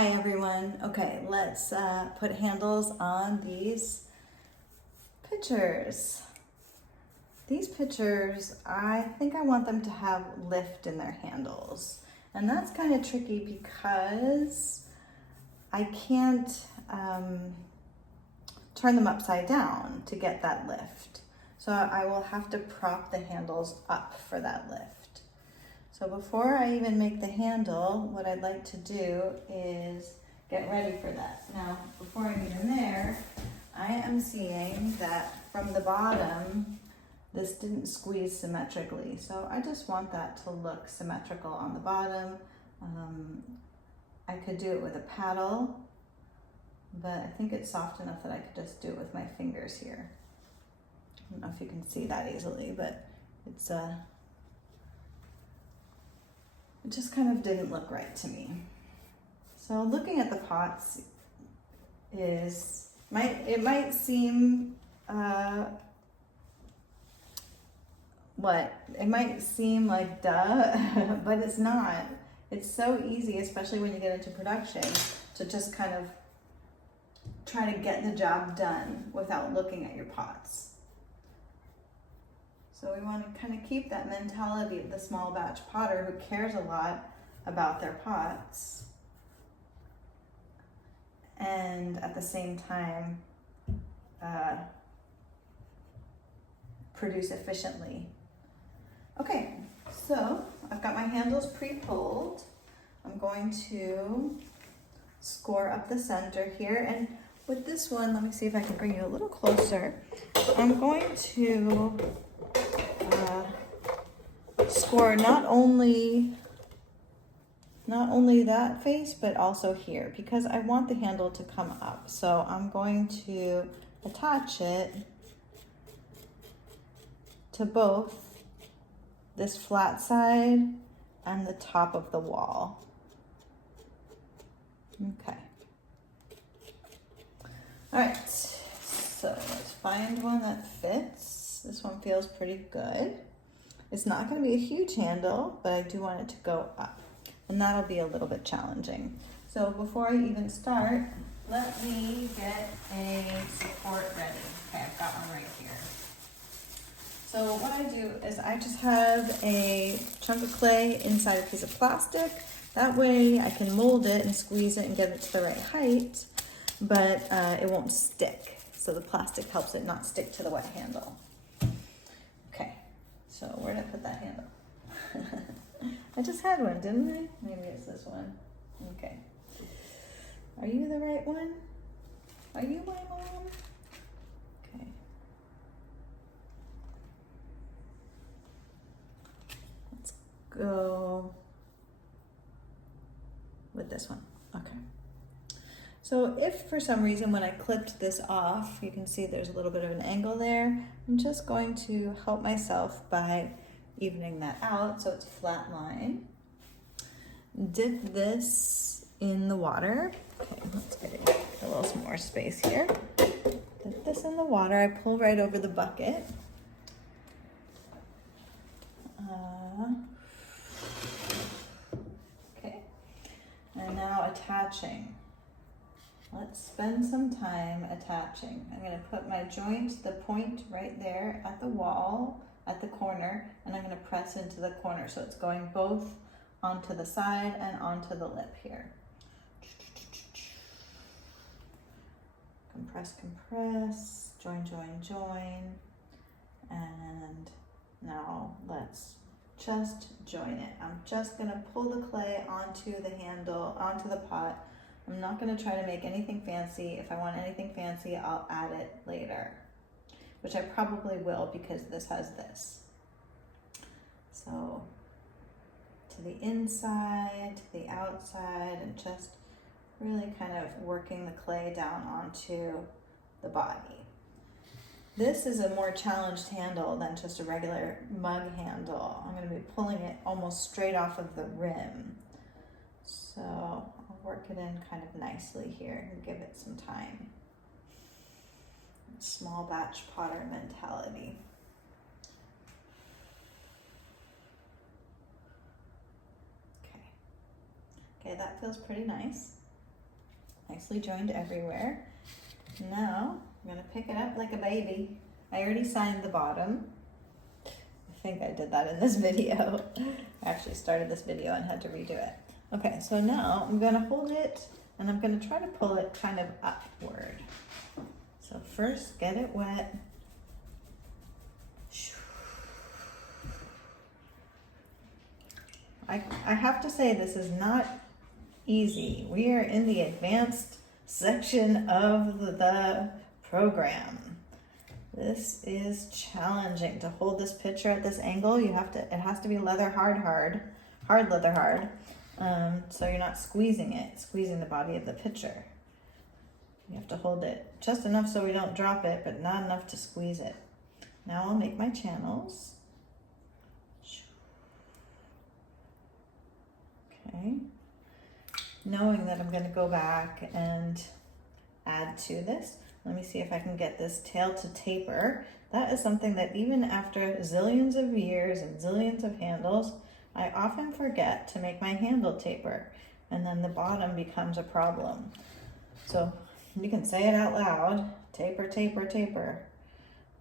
Hi everyone. Okay, let's put handles on these pitchers. These pitchers, I think I want them to have lift in their handles. And that's kind of tricky because I can't turn them upside down to get that lift. So I will have to prop the handles up for that lift. So before I even make the handle, what I'd like to do is get ready for that. Now, before I'm even there, I am seeing that from the bottom, this didn't squeeze symmetrically. So I just want that to look symmetrical on the bottom. I could do it with a paddle, but I think it's soft enough that I could just do it with my fingers here. I don't know if you can see that easily, but it's it just kind of didn't look right to me. So looking at the pots it might seem it might seem like duh, but it's not. It's so easy, especially when you get into production, to just kind of try to get the job done without looking at your pots. So we want to kind of keep that mentality of the small batch potter who cares a lot about their pots, and at the same time produce efficiently. Okay, so I've got my handles pre-pulled. I'm going to score up the center here, and with this one, let me see if I can bring you a little closer. I'm going to score not only that face, but also here, because I want the handle to come up. So I'm going to attach it to both this flat side and the top of the wall. Okay. All right, so let's find one that fits. This one feels pretty good. It's not going to be a huge handle, but I do want it to go up, and that'll be a little bit challenging. So before I even start, let me get a support ready. Okay, I've got one right here. So what I do is I just have a chunk of clay inside a piece of plastic. That way I can mold it and squeeze it and get it to the right height, but it won't stick. So the plastic helps it not stick to the wet handle. Okay, so where did I put that handle? I just had one, didn't I? Maybe it's this one. Okay. Are you the right one? Are you my mom? Okay. Let's go with this one. Okay. So if for some reason when I clipped this off, you can see there's a little bit of an angle there, I'm just going to help myself by evening that out so it's a flat line. Dip this in the water. Okay, let's get a little more space here. Dip this in the water. I pull right over the bucket. Okay, and now attaching. Let's spend some time attaching. I'm going to put my joint, the point right there at the wall, at the corner, and I'm going to press into the corner so it's going both onto the side and onto the lip here. Compress, compress, join, join, join, and now let's just join it. I'm just going to pull the clay onto the handle, onto the pot. I'm not going to try to make anything fancy. If I want anything fancy, I'll add it later, which I probably will because this has this. So to the inside, to the outside, and just really kind of working the clay down onto the body. This is a more challenged handle than just a regular mug handle. I'm going to be pulling it almost straight off of the rim. So I'll work it in kind of nicely here and give it some time. Small batch potter mentality. Okay, that feels pretty nice. Nicely joined everywhere. Now I'm gonna pick it up like a baby. I already signed the bottom. I think I did that in this video. I actually started this video and had to redo it. Okay, so now I'm gonna hold it and I'm gonna try to pull it kind of upward. So first get it wet. I have to say this is not easy. We are in the advanced section of the program. This is challenging to hold this picture at this angle. It has to be leather hard leather hard. So you're not squeezing the body of the picture. You have to hold it just enough so we don't drop it, but not enough to squeeze it. Now I'll make my channels. Okay. Knowing that I'm going to go back and add to this, let me see if I can get this tail to taper. That is something that even after zillions of years and zillions of handles, I often forget to make my handle taper, and then the bottom becomes a problem. So you can say it out loud. Taper, taper, taper.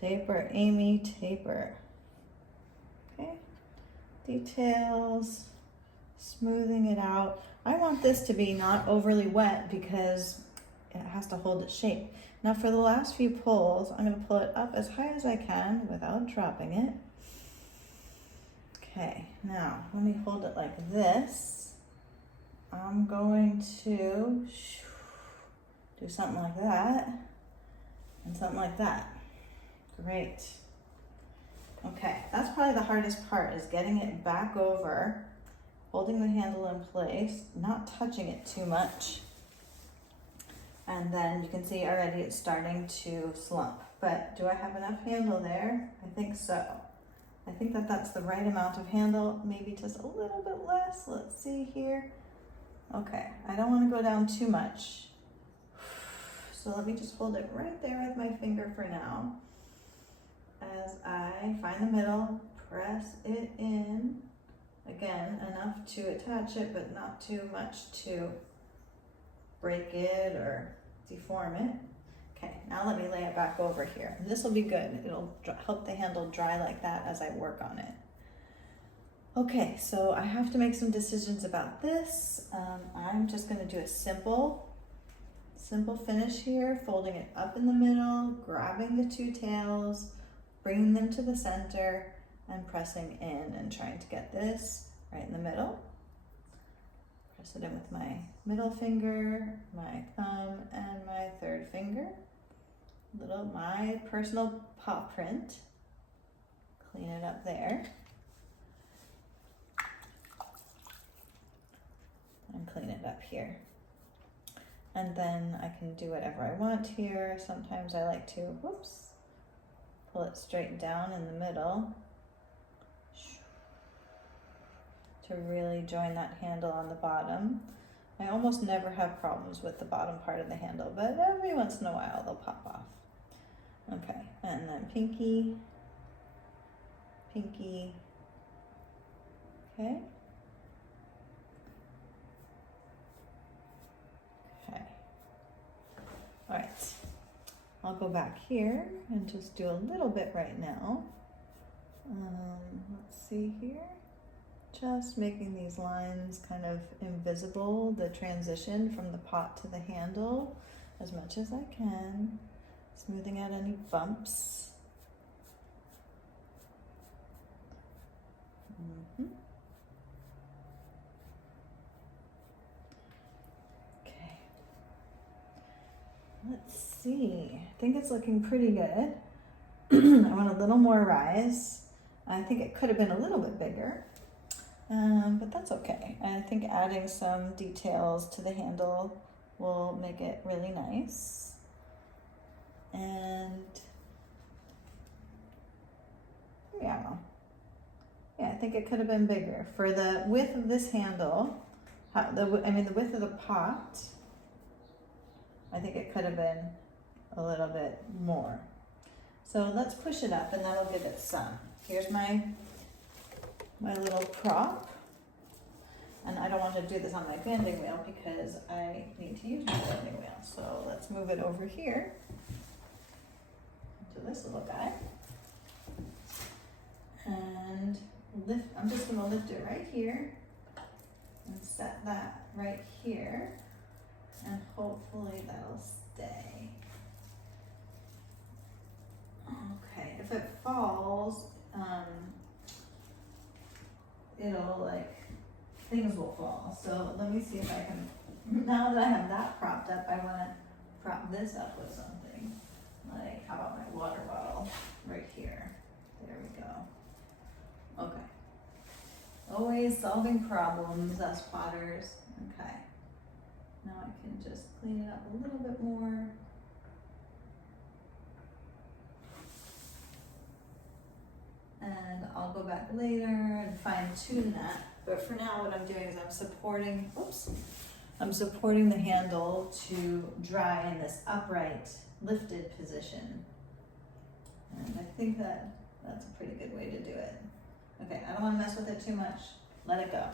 Taper, Amy, taper. Okay. Details. Smoothing it out. I want this to be not overly wet because it has to hold its shape. Now for the last few pulls, I'm going to pull it up as high as I can without dropping it. Okay, now let me hold it like this. I'm going to do something like that and something like that. Great. Okay, that's probably the hardest part, is getting it back over, holding the handle in place, not touching it too much. And then you can see already it's starting to slump. But do I have enough handle there? I think so. I think that that's the right amount of handle, maybe just a little bit less. Let's see here. Okay, I don't want to go down too much. So let me just hold it right there with my finger for now. As I find the middle, press it in. Again, enough to attach it, but not too much to break it or deform it. Okay, now let me lay it back over here. This will be good. It'll help the handle dry like that as I work on it. Okay, so I have to make some decisions about this. I'm just gonna do a simple finish here, folding it up in the middle, grabbing the two tails, bringing them to the center, and pressing in and trying to get this right in the middle. Press it in with my middle finger, my thumb, and my third finger. My personal paw print. Clean it up there. And clean it up here. And then I can do whatever I want here. Sometimes I like to, pull it straight down in the middle to really join that handle on the bottom. I almost never have problems with the bottom part of the handle, but every once in a while they'll pop off. Okay, and then pinky, okay. Okay, all right. I'll go back here and just do a little bit right now. Let's see here. Just making these lines kind of invisible, the transition from the pot to the handle as much as I can. Smoothing out any bumps. Okay. Let's see. I think it's looking pretty good. I want a little more rise. I think it could have been a little bit bigger. But that's okay. I think adding some details to the handle will make it really nice. And yeah, I think it could have been bigger. For the width of this handle, the width of the pot, I think it could have been a little bit more. So let's push it up and that'll give it some. Here's my little prop. And I don't want to do this on my bending wheel because I need to use my bending wheel. So let's move it over here to this little guy. And lift, I'm just gonna lift it right here and set that right here. And hopefully that'll stay. Okay, if it falls, it'll like, things will fall. So let me see if I can, now that I have that propped up, I want to prop this up with something. Like, how about my water bottle right here? There we go. Okay. Always solving problems, us potters. Okay. Now I can just clean it up a little bit more. And I'll go back later and fine tune that. But for now, what I'm doing is I'm supporting the handle to dry in this upright, lifted position. And I think that's a pretty good way to do it. Okay, I don't want to mess with it too much. Let it go.